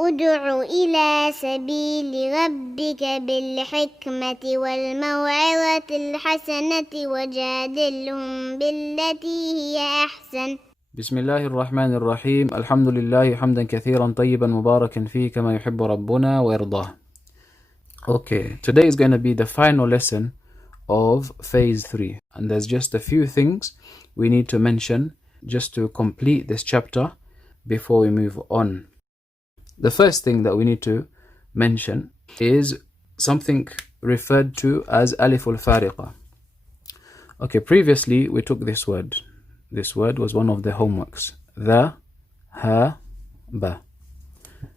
ادع إلى سبيل ربك بالحكمة والموعظة الحسنة وجادلهم بالتي هي أحسن. بسم الله الرحمن الرحيم. الحمد لله حمدا كثيرا طيبا مباركا فيه كما يحب ربنا ويرضاه. Okay, today is going to be the final lesson of phase 3, and there's just a few things we need to mention just to complete this chapter before we move on. The first thing that we need to mention is something referred to as Aliful Farika. Okay, previously we took this word. This word was one of the homeworks. Dhahaba.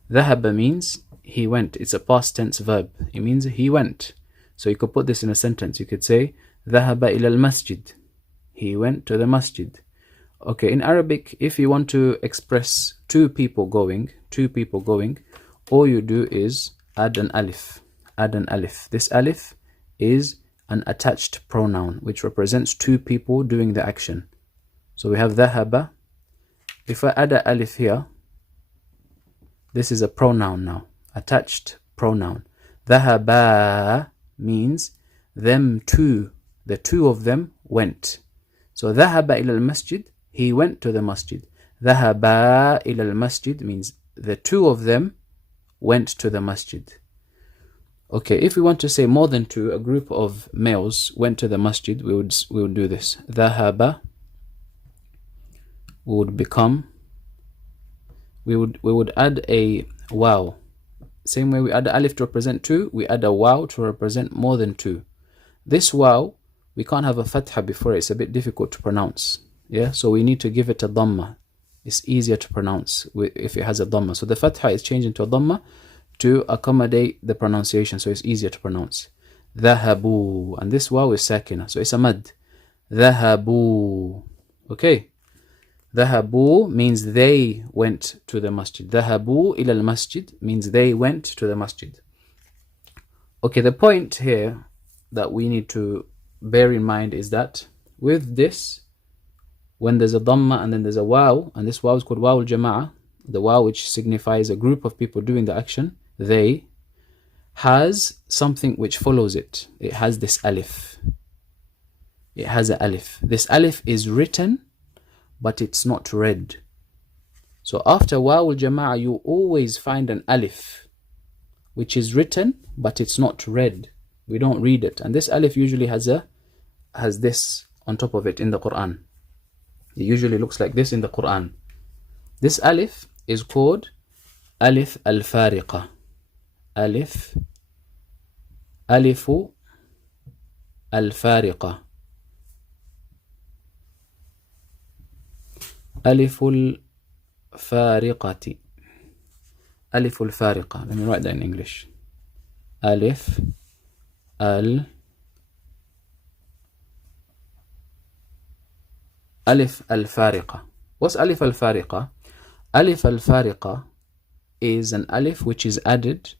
Dhahaba means he went. It's a past tense verb. It means he went. So you could put this in a sentence. You could say Dhahaba ila al-masjid. He went to the masjid. Okay, in Arabic, if you want to express two people going, all you do is add an alif. Add an alif. This alif is an attached pronoun which represents two people doing the action. So we have dhahaba. If I add an alif here, this is a pronoun now. Attached pronoun. Dhahaba means them two. The two of them went. So dhahaba ila al-masjid. He went to the masjid. Dhahaba ila al-masjid means the two of them went to the masjid. Okay, if we want to say more than two, a group of males went to the masjid, we would do this. Dhahaba would become, we would add a wow. Same way we add a alif to represent two, we add a wow to represent more than two. This wow, we can't have a fatha before it. It's a bit difficult to pronounce. Yeah, so we need to give it a dhamma. It's easier to pronounce if it has a dhamma. So the fatha is changed into a dhamma to accommodate the pronunciation, so it's easier to pronounce. Dhahabu, and this wow is sakina, so it's a mad. Dhahabu. Okay. Dhahabu means they went to the masjid. Dhahabu ila al-masjid means they went to the masjid. Okay, the point here that we need to bear in mind is that with this, when there's a dhamma and then there's a waw, and this waw is called waw al-jama'ah, the waw which signifies a group of people doing the action, they, has something which follows it. It has this alif. It has an alif. This alif is written, but it's not read. So after waw al-jama'ah, you always find an alif, which is written, but it's not read. We don't read it. And this alif usually has this on top of it in the Quran. It usually looks like this in the Quran. This alif is called Alif al-Fariqa. Alifu al-Fariqa. Aliful Fariqati. Aliful Fariqa. Let me write that in English. Alif al-Fariqa. What's Alif al-Fariqa? Alif al-Fariqa is an alif which is added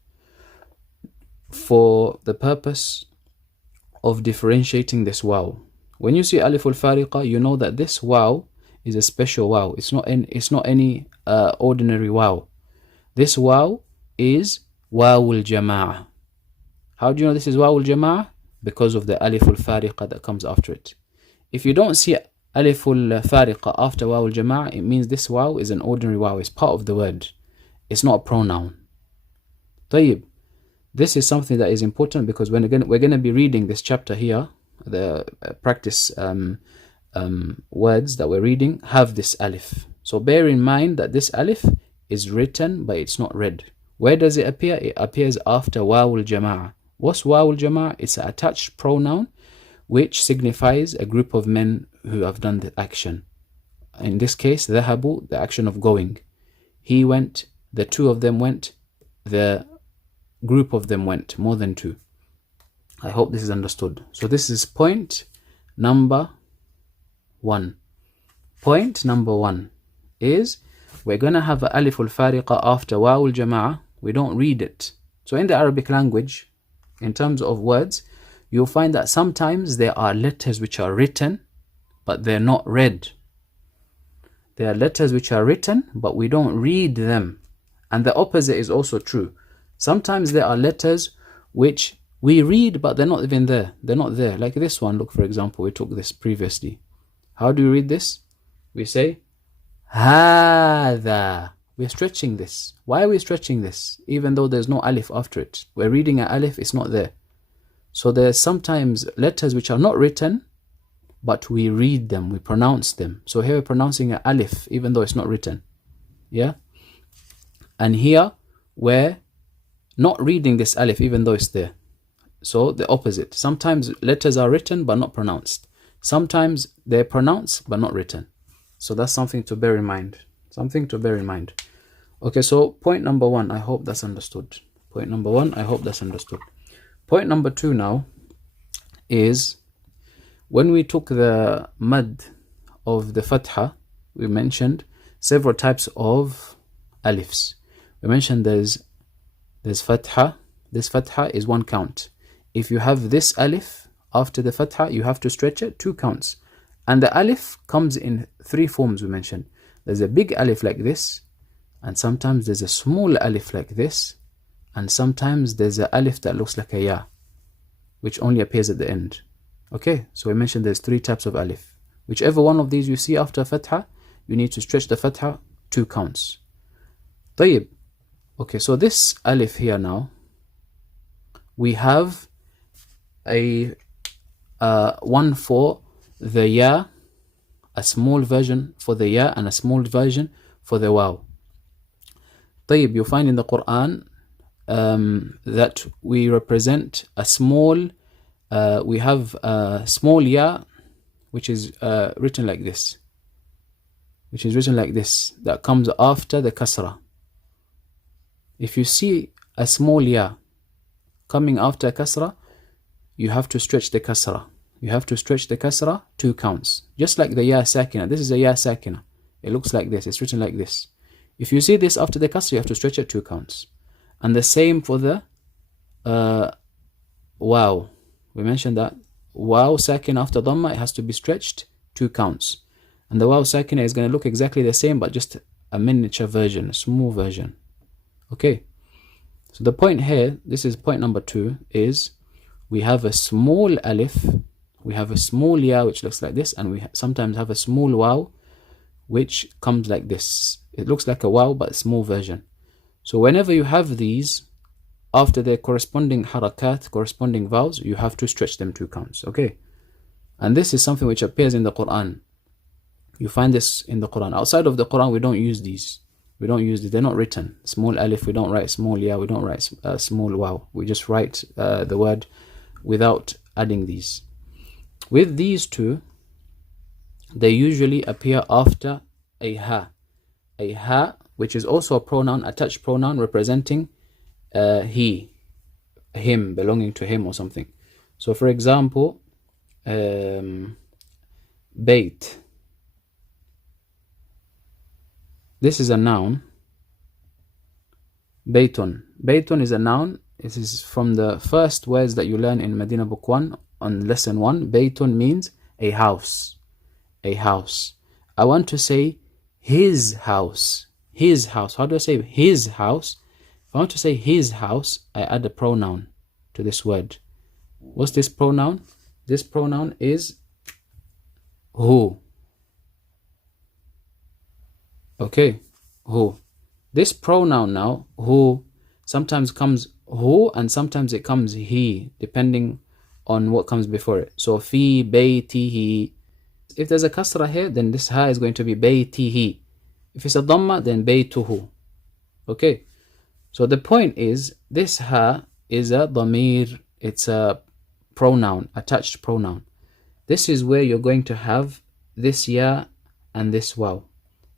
for the purpose of differentiating this waw. When you see Alif al-Fariqa, you know that this waw is a special waw. It's not any ordinary waw. This waw is waw al-jama'ah. How do you know this is waw al-jama'ah? Because of the Alif al-Fariqa that comes after it. If you don't see Alif al-Fariqa after waw al-jama'ah, it means this waw is an ordinary waw. It's part of the word. It's not a pronoun. طيب. This is something that is important because we're going to be reading this chapter here. The practice words that we're reading have this alif. So bear in mind that this alif is written, but it's not read. Where does it appear? It appears after waw al-jama'ah. What's waw al-jama'ah? It's an attached pronoun which signifies a group of men who have done the action. In this case, dhahabu, the action of going. He went, the two of them went, the group of them went, more than two. I hope this is understood. So this is point number 1. Point number 1 is we're going to have a alif al-fariqa after waw al-jama'ah. We don't read it. So in the Arabic language, in terms of words, you'll find that sometimes there are letters which are written, but they're not read. There are letters which are written, but we don't read them. And the opposite is also true. Sometimes there are letters which we read, but they're not even there. They're not there. Like this one, look, for example, we took this previously. How do you read this? We say, هذا. We're stretching this. Why are we stretching this? Even though there's no alif after it. We're reading an alif, it's not there. So there's sometimes letters which are not written, but we read them, we pronounce them. So here we're pronouncing an alif, even though it's not written. Yeah? And here, we're not reading this alif, even though it's there. So the opposite. Sometimes letters are written, but not pronounced. Sometimes they're pronounced, but not written. So that's something to bear in mind. Something to bear in mind. Okay, so point number 1, I hope that's understood. Point number 1, I hope that's understood. Point number 2 now is when we took the mad of the fatha, we mentioned several types of alifs. We mentioned there's fatha. This fatha is 1 count. If you have this alif after the fatha, you have to stretch it 2 counts. And the alif comes in 3 forms we mentioned. There's a big alif like this, and sometimes there's a small alif like this, and sometimes there's an alif that looks like a ya, which only appears at the end. Okay, so we mentioned there's 3 types of alif. Whichever one of these you see after fatha, you need to stretch the fatha 2 counts. طيب. Okay, so this alif here now, we have a one for the ya, a small version for the ya, and a small version for the waw. طيب, you'll find in the Quran that we represent a small, we have a small ya, which is written like this. Which is written like this, that comes after the kasra. If you see a small ya coming after kasra, you have to stretch the kasra. You have to stretch the kasra 2 counts. Just like the ya sakina. This is a ya sakina. It looks like this. It's written like this. If you see this after the kasra, you have to stretch it 2 counts. And the same for the waw. We mentioned that waw sakina after dhamma, it has to be stretched 2 counts. And the waw sakina is going to look exactly the same, but just a miniature version, a small version. Okay. So the point here, this is point number 2, is we have a small alif, we have a small ya which looks like this, and we sometimes have a small waw which comes like this. It looks like a waw, but a small version. So whenever you have these, after their corresponding harakat, corresponding vowels, you have to stretch them 2 counts. Okay. And this is something which appears in the Quran. You find this in the Quran. Outside of the Quran, we don't use these. We don't use these. They're not written. Small alif, we don't write small ya, we don't write small waw. We just write the word without adding these. With these 2, they usually appear after a ha. A ha, which is also a pronoun, attached pronoun representing he, him, belonging to him or something. So for example, bait. This is a noun. Baytun. Baytun is a noun. This is from the first words that you learn in Medina Book 1 on lesson 1. Baytun means a house. A house. I want to say his house. His house. How do I say his house? If I want to say his house, I add a pronoun to this word. What's this pronoun? This pronoun is who. Okay, who. This pronoun now, who, sometimes comes who and sometimes it comes he, depending on what comes before it. So fi baytihi. If there's a kasra here, then this ha is going to be baytihi. If it's a dhamma, then baytuhu. Okay, so the point is, this ha is a dhamir. It's a pronoun, attached pronoun. This is where you're going to have this ya and this waw.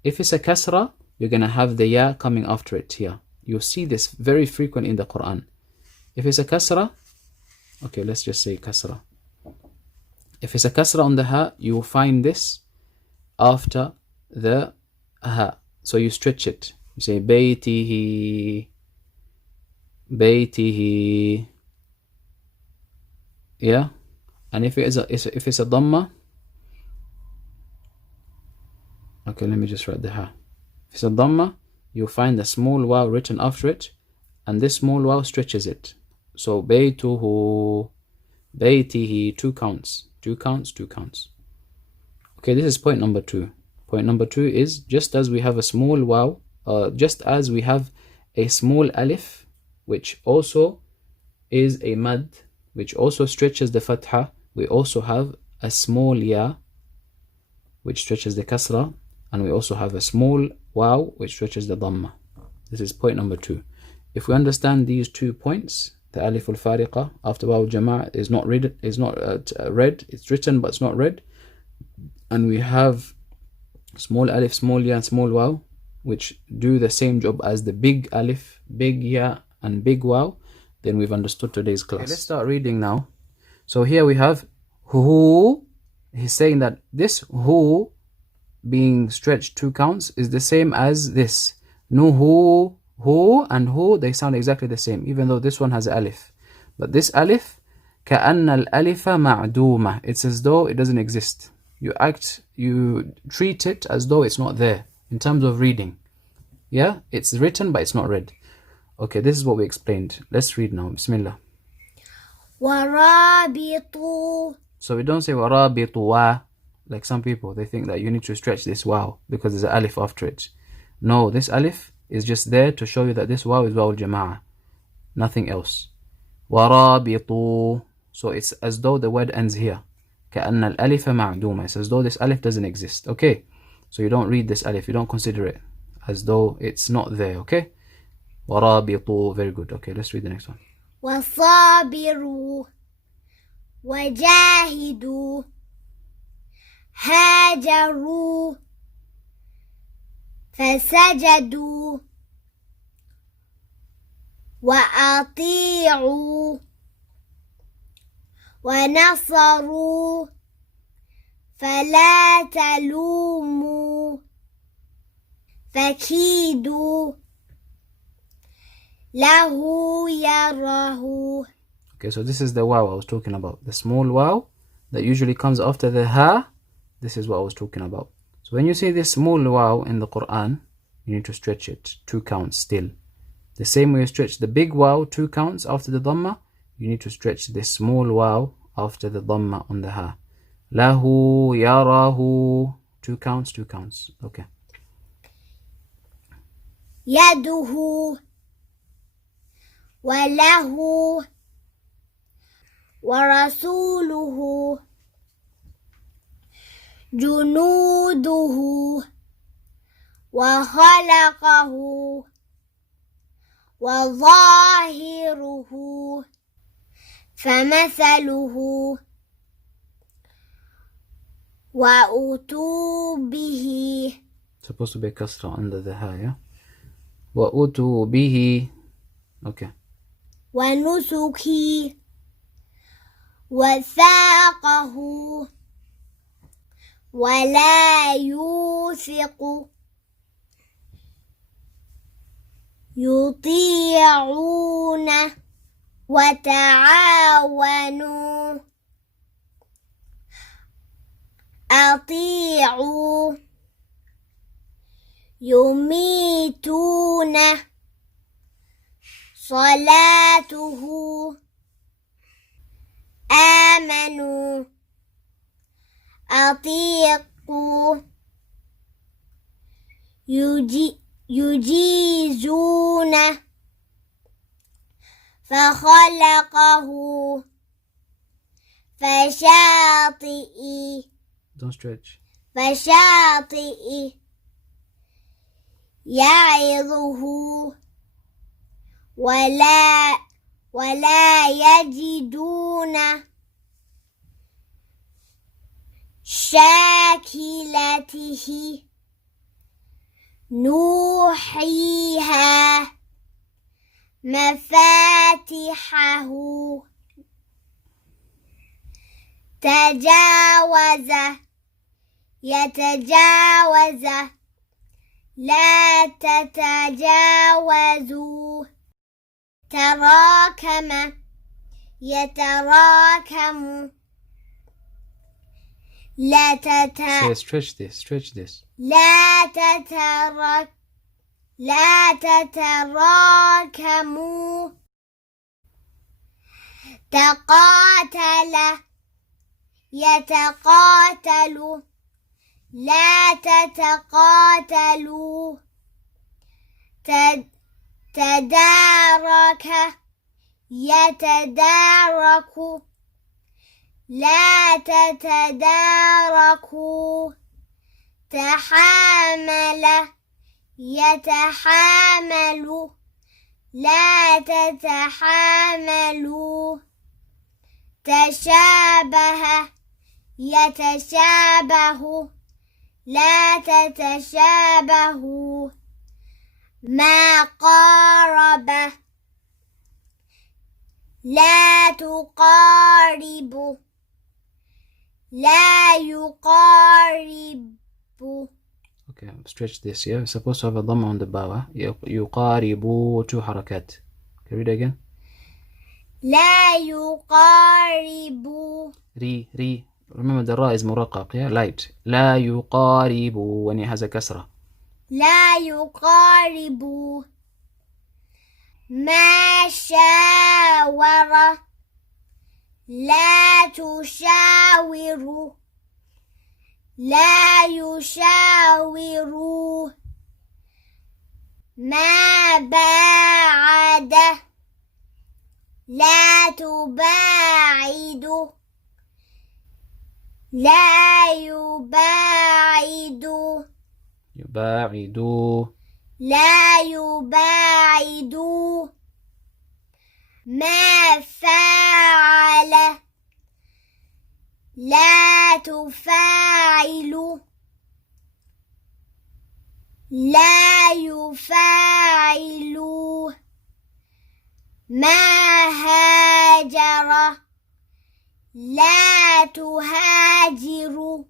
If it's a kasra, you're going to have the ya coming after it here. You'll see this very frequent in the Quran. If it's a kasra, okay, let's just say kasra. If it's a kasra on the ha, you will find this after the ha. So you stretch it. You say baytihi, baytihi. Yeah? And if it's a dhamma, okay, let me just write the ha. If it's a dhamma, you'll find the small wow written after it, and this small wow stretches it. So baytuhu, baytihi, 2 counts, 2 counts, 2 counts. Okay, this is point number 2. Point number 2 is just as we have a small wow, just as we have a small alif, which also is a mad, which also stretches the fatha, we also have a small ya, which stretches the kasra, and we also have a small wow, which stretches the dhamma. This is point number 2. If we understand these 2 points, the Aliful Farika after waw al-jama'a is not read, it's written but it's not read, and we have small alif, small ya, and small waw, which do the same job as the big alif, big ya, and big waw, then we've understood today's class. Okay, let's start reading now. So here we have hu. He's saying that this hu being stretched 2 counts is the same as this. Nuhu, hu and hu, they sound exactly the same, even though this one has alif. But this alif, كأن الألف معدومة. It's as though it doesn't exist. You treat it as though it's not there in terms of reading. Yeah, it's written but it's not read. Okay, this is what we explained. Let's read now. Bismillah. وَرَابِطُوا. So we don't say وَرَابِطُوا wa, like some people. They think that you need to stretch this waw because there's an alif after it. No, this alif is just there to show you that this waw is waw al-jama'a. Nothing else. وَرَابِطُوا. So it's as though the word ends here. كأن الألف معدومة. It's as though this alif doesn't exist. Okay, so you don't read this alif, you don't consider it as though it's not there. Okay, ورابطوا. Very good. Okay, let's read the next one. وصابروا وجاهدوا هاجروا فسجدوا وأطيعوا ونصروا فلا تلوموا فكيدوا له يره. Okay, so this is the waw I was talking about. The small waw that usually comes after the ha. This is what I was talking about. So when you see this small waw in the Quran, you need to stretch it 2 counts still. The same way you stretch the big waw 2 counts after the dhamma, you need to stretch this small waw after the dhamma on the ha. Lahu, yarahu, 2 counts, 2 counts. Okay. يده وله ورسوله جنوده وخلقه وظاهره فمثله وأتوا به. Supposed to be a kasra under the ha, yeah? وأتوا به. Okay. ونسكي وثاقه ولا يوثق يطيعون وتعاونوا أطيعوا يميتون صلاته آمنوا أطيقوا يجيزون فخلقه فشاطئ. Don't stretch. فشاطئ يعظه ولا يجدون شاكلته نوحيها مفاتحه تجاوز يتجاوز لا تتجاوزوا تراكم يتراكم لا Say, stretch this, stretch this. لا تترك لا تتراكموا تقاتل يتقاتل لا تتقاتلوا تدارك يتدارك لا تتداركوا تحامل يتحامل لا تتحاملوا تشابه يتشابه لا تتشابهوا ما قارب لا تقارب لا يقارب. Okay, stretch this, yeah? It's supposed to have a dhamma on the bow. يقارب, 2 حركات. Okay, read again. لا يقارب. Re. Remember the ra is muraqaq, yeah? Light. لا يقارب when it has a kasra. لا يقارب. ما شاور لا تشاور لا يشاور. ما باعد لا تباعد لا يباعد يباعد لا يباعد. ما فاعل لا تفاعل لا يفاعل. ما هاجر لا تهاجر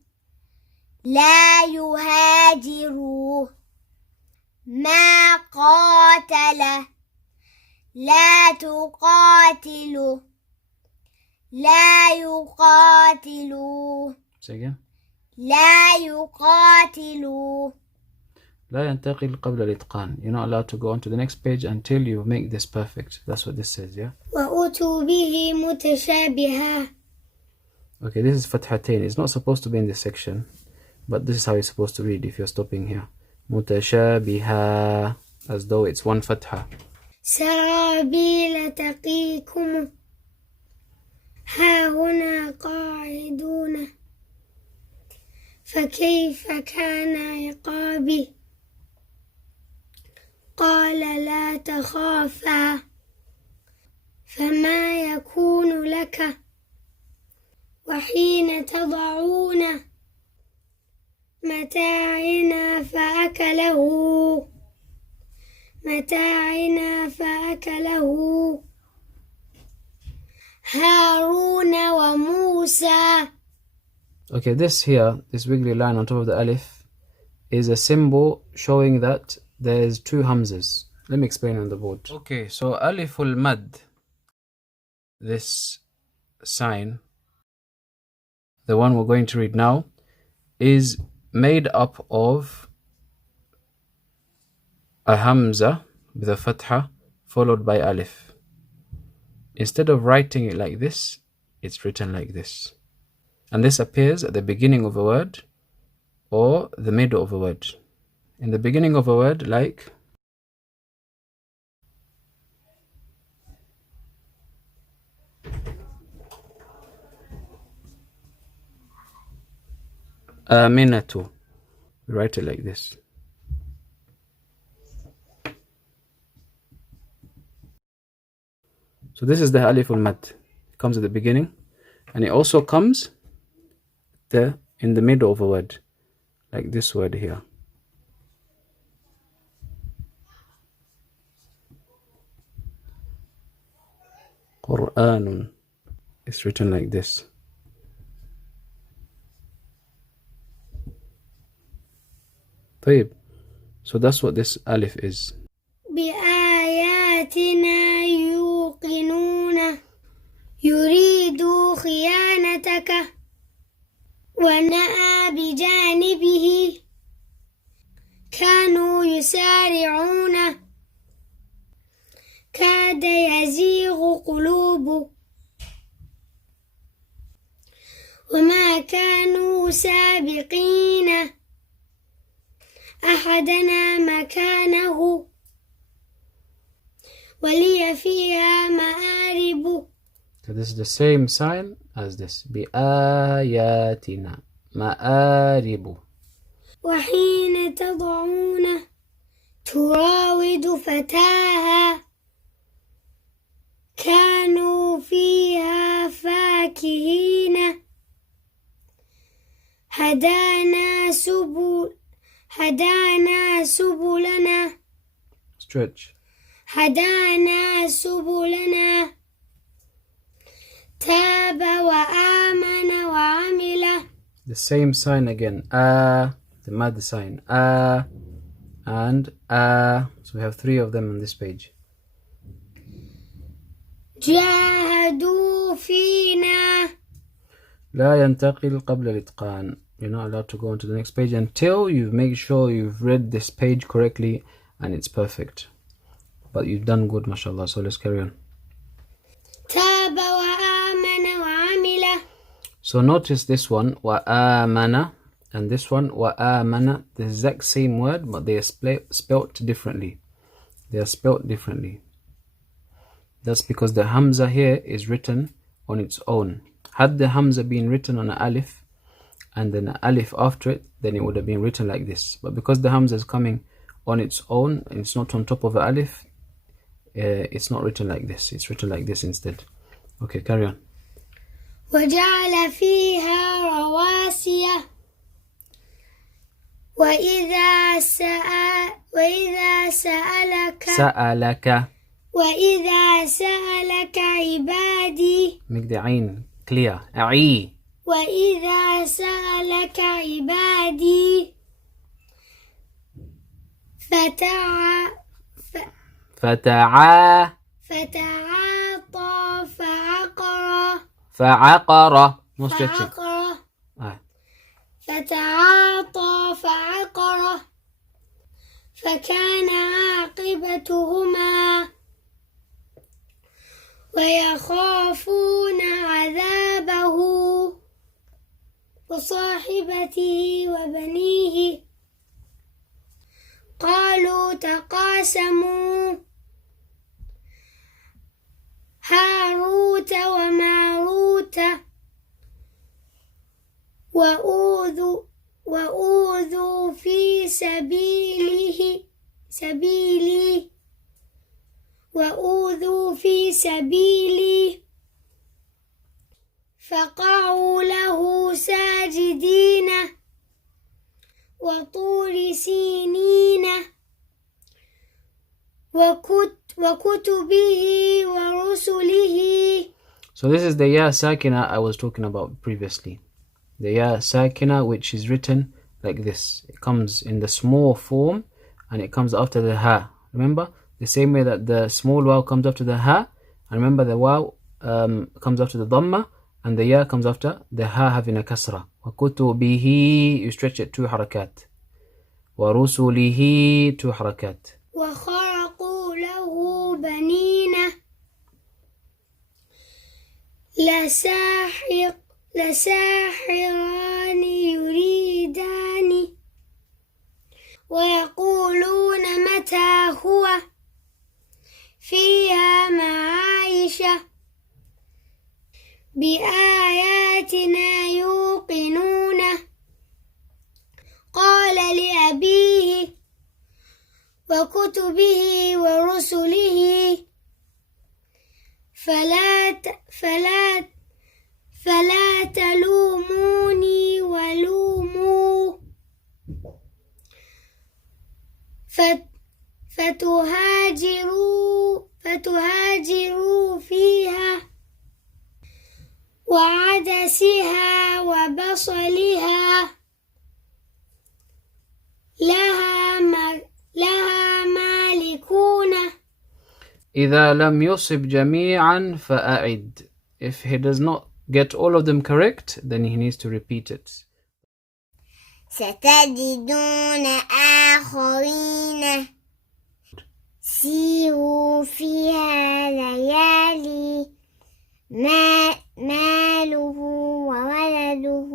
لا يهاجر. ما قاتل لا تقاتل لا يقاتل. Say again. لا يقاتل. لا ينتقل قبل الإتقان. You're not allowed to go on to the next page until you make this perfect. That's what this says, yeah? وأتوا به متشابها. Okay, this is fathatain. It's not supposed to be in this section, but this is how it's supposed to read if you're stopping here. متشابها, as though it's one fatha. سرابيل تقيكم ها هنا قاعدون فكيف كان عقابي قال لا تخافا فما يكون لك وحين تضعون متاعنا فأكله هارون وموسى. Okay, this here, this wiggly line on top of the alif, is a symbol showing that there's 2 hamzas. Let me explain on the board. Okay, so Aliful Mad, this sign, the one we're going to read now, is made up of a hamza with a fatha followed by alif. Instead of writing it like this, it's written like this. And this appears at the beginning of a word or the middle of a word. In the beginning of a word, like Aminatu, we write it like this. So this is the Aliful Mad. It comes at the beginning, and it also comes in the middle of a word, like this word here. Qur'anun. It's written like this. طيب. So that's what this alif is. بآياتنا يوقنون يريدوا خيانتك ونأى بجانبه كانوا يسارعون كاد يزيغ قلوب وما كانوا سابقين أحدنا مكانه ولي فيها مآرب. So this is the same sign as this. بآياتنا مآرب. وحين تضعون تراود فتاها كانوا فيها فاكهين هدانا سبلنا Stretch. هدانا سبلنا تاب وآمن وعمل. The same sign again. The mad sign. And So we have 3 of them on this page. جاهدوا فينا. لا ينتقل قبل الإتقان. You're not allowed to go on to the next page until you make sure you've read this page correctly and it's perfect. But you've done good, mashallah. So let's carry on. تاب وآمن وعمل. So notice this one, وآمن, and this one, وآمن, the exact same word, but they are spelt differently. They are spelt differently. That's because the Hamza here is written on its own. Had the Hamza been written on an alif, and then an alif after it, then it would have been written like this. But because the Hamza is coming on its own, and it's not on top of an alif, it's not written like this. It's written like this instead. Okay, carry on. وجعل فيها رواسي وإذا سألك عبادي. Make the ain clear. أعي. وإذا سألك عبادي فتعاطى فعقر. No stretching. فتعاطى فعقر فكان عاقبتهما ويخافون عذابه وصاحبته وبنيه قالوا تقاسموا هاروت وماروت وأوذوا في سبيلي فقعوا له ساجدين وطور سينين وكتبه ورسله. So this is the ya sakina I was talking about previously. The ya sakina, which is written like this. It comes in the small form and it comes after the ha. Remember? The same way that the small waw comes after the ha. And remember the waw comes after the dhamma. And the ya comes after the ha having a kasra. وَكُتُبِهِ, you stretch it 2 harakat. وَرُسُلِهِ 2 harakat. وَخَرَقُوا لَهُ بَنِينَ لساحران يريدان ويقولون متى هو فيها معايش بآياتنا يوقنون. قال لأبيه وكتبه ورسله فلا تلوموني ولوموا فتهاجروا فيها وعدسها وبصلها لها مالكون. إذا لم يصب جميعا فأعد. If he does not get all of them correct, then he needs to repeat it. ستجدون آخرين سيروا فيها ماله وولده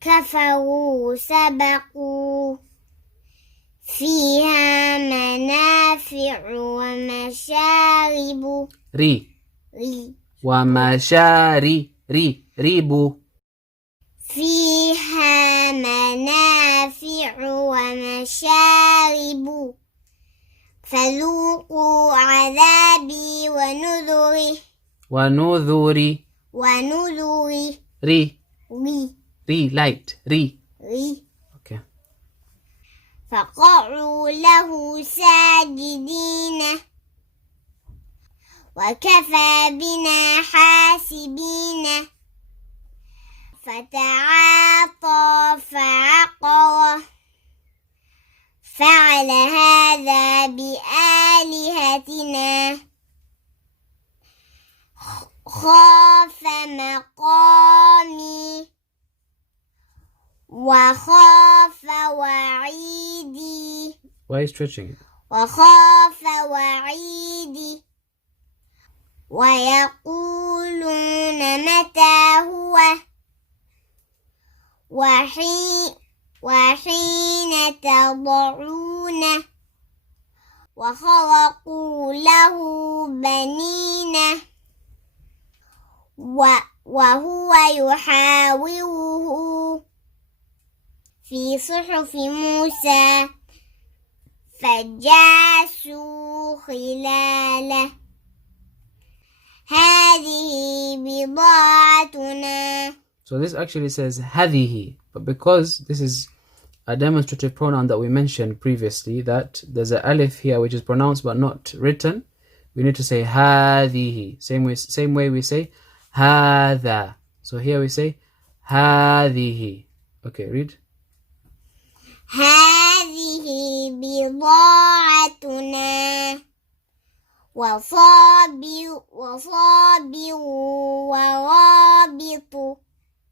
كفروا سبقوا فيها منافع ومشارب ري ريبو فيها منافع ومشارب فذوقوا عذابي ونذري ري ري light ري okay. فقعوا له ساجدين وكفى بنا حاسبين فتعاطى فعقر فعل هذا بآلهتنا خاف مقامي وخاف وعيدي Why are you stretching it? وخاف وعيدي ويقولون متى هو وحين تضعون وخلقوا له بنين وهو يحاوره في صحف موسى فجاسوا خلاله هذه بضاعتنا. So this actually says هذه, but because this is a demonstrative pronoun that we mentioned previously, that there's a alif here which is pronounced but not written, we need to say هذه. Same way we say هذا. So here we say هذه. Okay, read. هذه بضاعتنا وصابر ورابط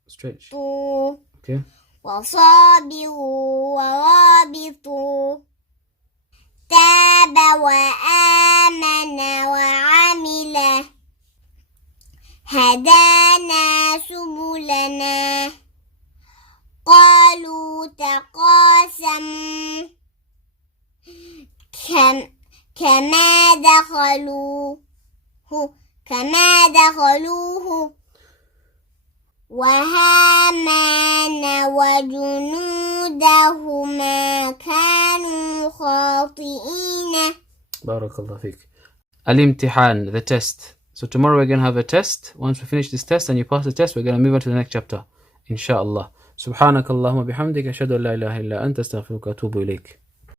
Stretch. Okay. وصابر ورابط تاب وآمن وعمل هدانا سبلنا قالوا تقاسموا كما دخلوه وهامان وجنودهما كانوا خاطئين. بارك الله فيك. الامتحان, the test. So tomorrow we're going to have a test. Once we finish this test and you pass the test, we're going to move on to the next chapter. Inshallah. سبحانك اللهم بحمدك أشهد أن لا إله إلا أنت أستغفرك وأتوب إليك.